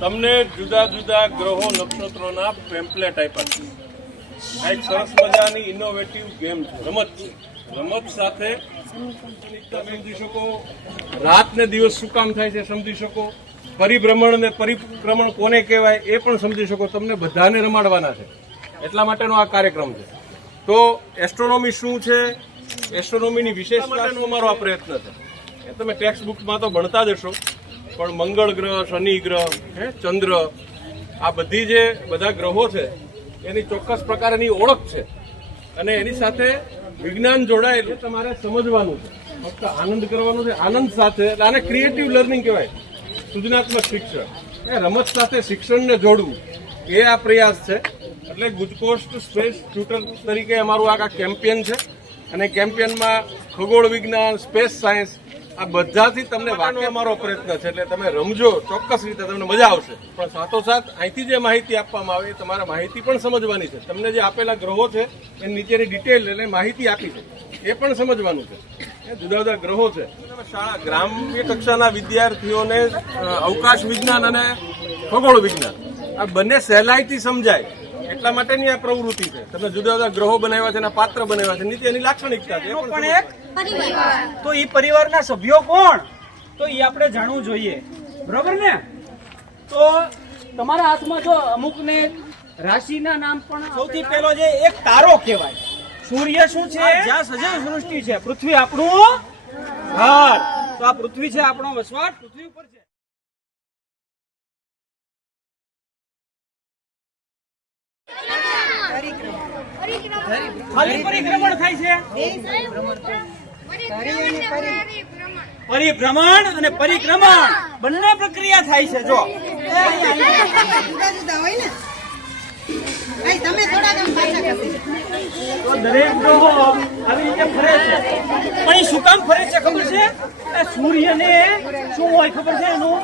તમને જુદા જુદા ગ્રહો નક્ષત્રોના પેમ્પલેટ આપ્યા છે. આ એક સરસ મજાની ઇનોવેટિવ ગેમ છે, રમત છે. રમત સાથે સમજી શકો, રાત ને દિવસ શું કામ થાય છે સમજી શકો, પરિભ્રમણ ને પરિક્રમણ કોને કહેવાય એ પણ સમજી શકો. તમને બધાને રમાડવાના છે, એટલા માટેનો આ કાર્યક્રમ છે. તો એસ્ટ્રોનોમી શું છે, એસ્ટ્રોનોમીની વિશેષતાનો અમારો આ પ્રયત્ન છે. એ તમે ટેક્સ્ટ બુકમાં તો ભણતા જ હશો, પણ મંગળ ગ્રહ, શનિ ગ્રહ, ચંદ્ર, આ બધી જે બધા ગ્રહો છે એની ચોક્કસ પ્રકારની ઓળખ છે અને એની સાથે વિજ્ઞાન જોડાયેલું તમારે સમજવાનું છે. ફક્ત આનંદ કરવાનો છે, આનંદ સાથે. આને ક્રિએટિવ લર્નિંગ કહેવાય, સૃજનાત્મક શિક્ષણ. એ રમત સાથે શિક્ષણને જોડવું એ આ પ્રયાસ છે. એટલે ગુજકોસ્ટ સ્પેસ ટ્યુટર તરીકે અમારું આ કેમ્પેન છે અને કેમ્પેનમાં ખગોળ વિજ્ઞાન, સ્પેસ સાયન્સ આ બધાથી તમને વાંચવાનો અમારો પ્રયત્ન છે. એટલે તમે રમજો, ચોક્કસ રીતે તમને મજા આવશે. પણ સાથોસાથ અહીંથી જે માહિતી આપવામાં આવે એ તમારે માહિતી પણ સમજવાની છે. તમને જે આપેલા ગ્રહો છે એની નીચેની ડિટેલ એટલે માહિતી આપી છે એ પણ સમજવાનું છે. એ જુદા જુદા ગ્રહો છે. શાળા ગ્રામ્ય કક્ષાના વિદ્યાર્થીઓને અવકાશ વિજ્ઞાન અને ખગોળ વિજ્ઞાન આ બંને સહેલાઈથી સમજાય એટલા માટેની આ પ્રવૃત્તિ છે. તમે જુદા જુદા ગ્રહો બનાવ્યા છે, એના પાત્ર બનાવ્યા છે, નીચે એની લાક્ષણિકતા છે. તો એ પરિવારના સભ્યો કોણ, તો એ આપણે જાણવું જોઈએ, બરોબર ને? તો તમારા હાથમાં જો અમુક ને રાશિના નામ પણ, સૌથી પહેલો જે એક તારો કહેવાય. સૂર્ય શું છે? જ્યાં સજીવ સૃષ્ટિ છે. પૃથ્વી આપણું ઘર. તો આ પૃથ્વી છે આપણો વસવાટ, પૃથ્વી ઉપર છે. ખાલી પરિભ્રમણ થાય છે, પરિભ્રમણ અને પરિક્રમણ બંને પ્રક્રિયા થાય છે. જો દરેક ગ્રહો આવી રીતે ફરે છે, પણ એ શું કામ ફરે છે ખબર છે? સૂર્યને શું હોય ખબર છે એનું?